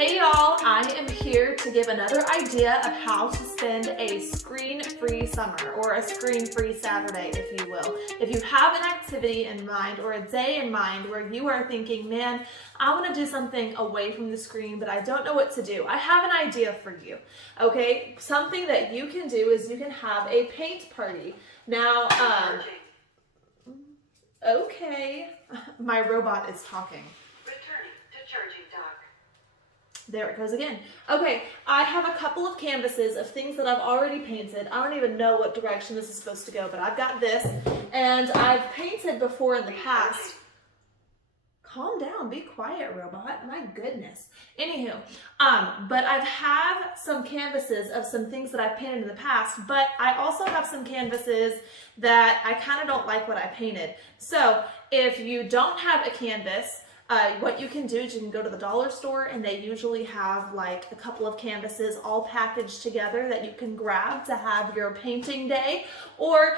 Hey y'all, I am here to give another idea of how to spend a screen-free summer or a screen-free Saturday, if you will. If you have an activity in mind or a day in mind where you are thinking, man, I want to do something away from the screen, but I don't know what to do, I have an idea for you, okay? Something that you can do is you can have a paint party. Now, okay, my robot is talking. Returning to charging dock. There it goes again. Okay, I have a couple of canvases of things that I've already painted. I don't even know what direction this is supposed to go, but I've got this, and I've painted before in the past. Calm down, be quiet, robot. My goodness. Anywho, but I've had some canvases of some things that I've painted in the past, but I also have some canvases that I kind of don't like what I painted. So if you don't have a canvas, what you can do is you can go to the dollar store and they usually have like a couple of canvases all packaged together that you can grab to have your painting day. Or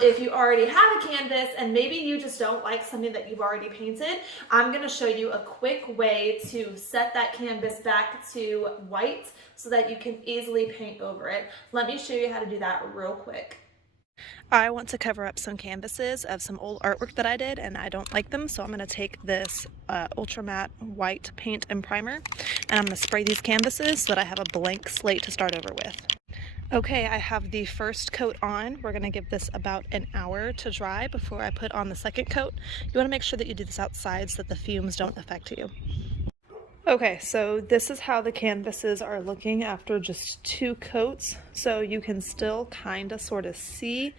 if you already have a canvas and maybe you just don't like something that you've already painted, I'm going to show you a quick way to set that canvas back to white so that you can easily paint over it. Let me show you how to do that real quick. I want to cover up some canvases of some old artwork that I did and I don't like them, so I'm going to take this ultra matte white paint and primer and I'm going to spray these canvases so that I have a blank slate to start over with. Okay, I have the first coat on. We're going to give this about an hour to dry before I put on the second coat. You want to make sure that you do this outside so that the fumes don't affect you. Okay, so this is how the canvases are looking after just 2 coats. So you can still kind of sort of see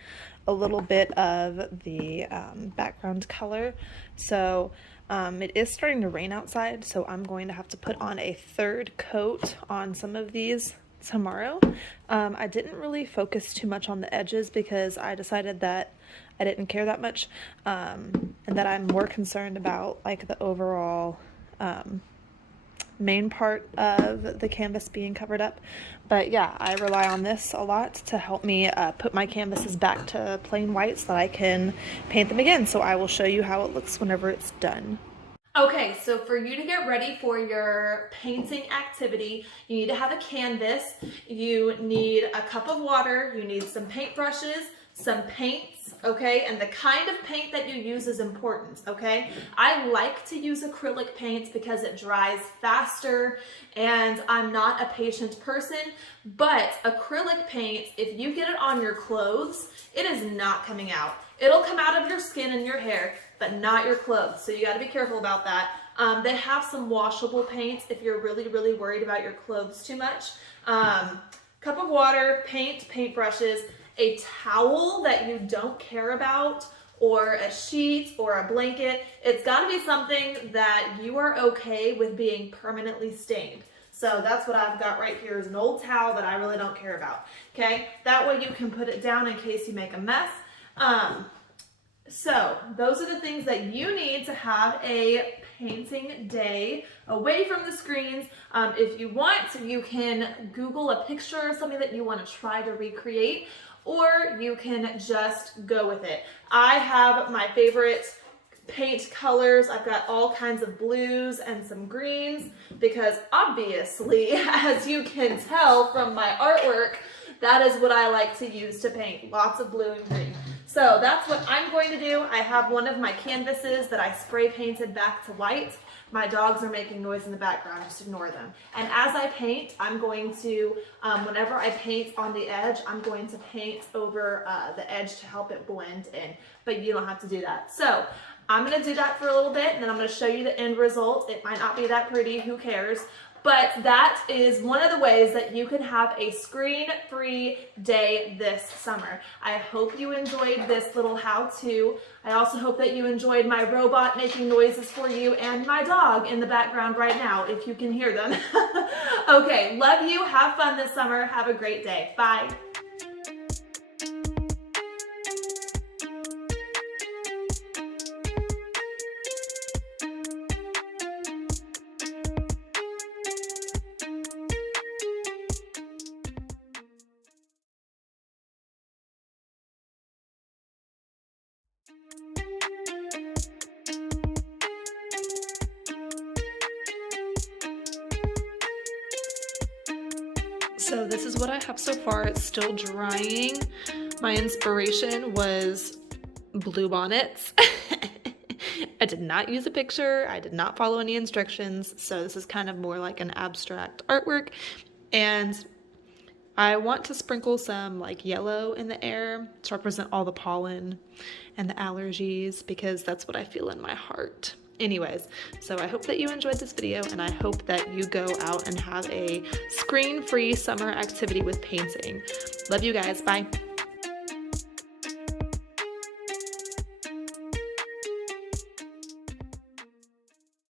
a little bit of the background color. So it is starting to rain outside, so I'm going to have to put on a 3rd coat on some of these tomorrow. I didn't really focus too much on the edges because I decided that I didn't care that much and that I'm more concerned about like the overall main part of the canvas being covered up. But yeah, I rely on this a lot to help me put my canvases back to plain white so that I can paint them again. So I will show you how it looks whenever it's done. Okay, so for you to get ready for your painting activity, you need to have a canvas, you need a cup of water, you need some paint brushes, some paints, okay? And the kind of paint that you use is important, okay? I like to use acrylic paints because it dries faster and I'm not a patient person, but acrylic paint, if you get it on your clothes, it is not coming out. It'll come out of your skin and your hair, but not your clothes. So you got to be careful about that. They have some washable paints if you're really, really worried about your clothes too much. Cup of water, paint brushes, a towel that you don't care about, or a sheet or a blanket. It's got to be something that you are okay with being permanently stained. So that's what I've got right here is an old towel that I really don't care about. Okay, that way you can put it down in case you make a mess. So those are the things that you need to have a painting day away from the screens. If you want, you can Google a picture of something that you want to try to recreate, or you can just go with it. I have my favorite paint colors. I've got all kinds of blues and some greens because obviously, as you can tell from my artwork, that is what I like to use to paint, lots of blue and green. So that's what I'm going to do. I have one of my canvases that I spray painted back to white. My dogs are making noise in the background, just ignore them. And as I paint, I'm going to, whenever I paint on the edge, I'm going to paint over the edge to help it blend in, but you don't have to do that. So I'm gonna do that for a little bit and then I'm gonna show you the end result. It might not be that pretty, who cares? But that is one of the ways that you can have a screen-free day this summer. I hope you enjoyed this little how-to. I also hope that you enjoyed my robot making noises for you and my dog in the background right now, if you can hear them. Okay, love you. Have fun this summer. Have a great day. Bye. So this is what I have so far. It's still drying. My inspiration was bluebonnets. I did not use a picture. I did not follow any instructions. So this is kind of more like an abstract artwork. And I want to sprinkle some like yellow in the air to represent all the pollen and the allergies, because that's what I feel in my heart. Anyways, so I hope that you enjoyed this video, and I hope that you go out and have a screen-free summer activity with painting. Love you guys. Bye.